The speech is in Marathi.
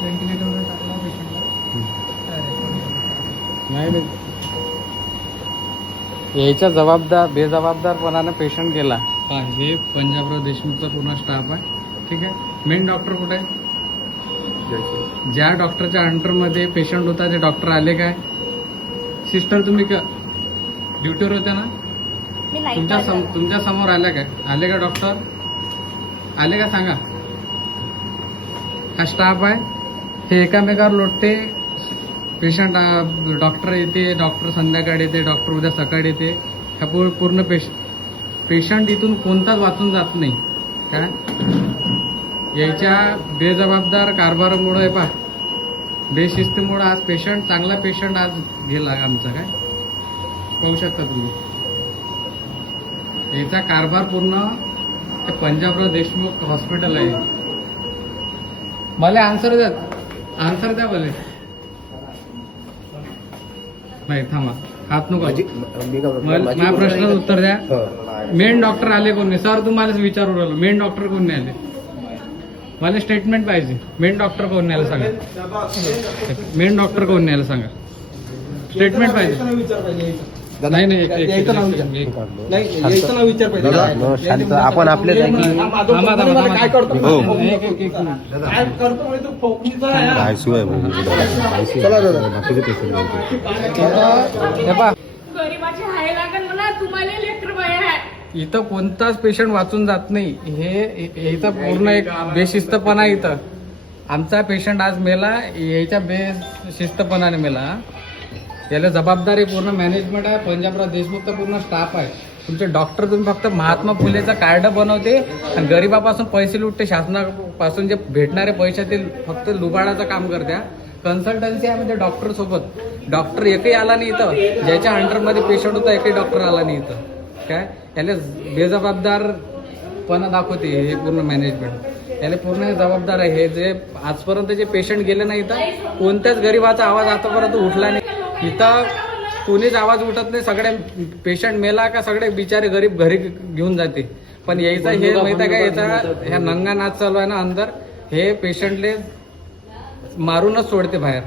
व्हेंटिलेटरवर टाकला पेशंटला. नाही नाही. यायचा जबाबदार बेजबाबदारपणाने पेशंट गेला? हा हे पंजाबराव देशमुखचा पूर्ण स्टाफ आहे. ठीक आहे? मेन डॉक्टर कुठे आहे? ज्या डॉक्टरच्या अंडरमध्ये पेशंट होता ते डॉक्टर आले काय? सिस्टर तुम्ही का ड्युटीवर होत्या ना? तुमच्या सम. तुमच्यासमोर आल्या काय? आले का डॉक्टर? आले का सांगा? हा स्टाफ आहे? हे एकामेकावर लोटते. पेशंट डॉक्टर येते डॉक्टर संध्याकाळी येते डॉक्टर उद्या सकाळी येते. ह्या पू- पूर्ण पेश पेशंट इथून कोणताच वाचून जात नाही. काय? याच्या बेजबाबदार कारभारामुळे पा बेशिस्तीमुळं आज पेशंट चांगला पेशंट आज गेला आमचा काय? पाहू शकता तुम्ही. याचा कारभार पूर्ण ते पंजाबराव देशमुख हॉस्पिटल आहे. मला आन्सर द्या आन्सर द्या बोले. नाही थांबा. हात नको. माझ्या प्रश्नाचं उत्तर द्या? हो. मेन डॉक्टर आले कोण नाही? सर तुम्हाला विचारू राहिलो. मेन डॉक्टर कोण नाही आले? मला स्टेटमेंट पाहिजे. मेन डॉक्टर कोण नाही आलं सांगा. मेन डॉक्टर कोण नाही आलं सांगा. स्टेटमेंट पाहिजे. नाही आपण. चला लेकर बाय आहे. इथं कोणताच पेशंट वाचून जात नाही. हे हे- इथं पूर्ण एक बेशिस्तपणा आहे इथं. आमचा पेशंट आज मेला याच्या बेशिस्तपणाने मेला. याला जबाबदारी पूर्ण मॅनेजमेंट आहे पंजाबराव देशमुखचा पूर्ण स्टाफ आहे. तुमचे डॉक्टर तुम्ही फक्त महात्मा फुलेचं कार्ड बनवते आणि गरिबापासून पैसे लुटते. शासनापासून जे भेटणारे पैशातील फक्त लुबाडाचं काम करत्या कन्सल्टन्सी आहे म्हणजे डॉक्टर सोबत. डॉक्टर एकही आला नाही इथं. ज्याच्या अंडरमध्ये पेशंट होता एकही डॉक्टर आला नाही इथं. काय? याला बेजबाबदारपणा दाखवते हे पूर्ण मॅनेजमेंट याला पूर्ण जबाबदार आहे. हे जे आजपर्यंत जे पेशंट गेले नाही इथं कोणत्याच गरिबाचा आवाज आतापर्यंत उठला नाही. इथं कोणीच आवाज उठत नाही. सगळे पेशंट मेला का सगळे बिचारे गरीब घरी घेऊन जाते. पण यायचा हे माहीत आहे का? याचा ह्या नंगा नाच चालू आहे ना अंदर. हे पेशंटले मारूनच सोडते बाहेर.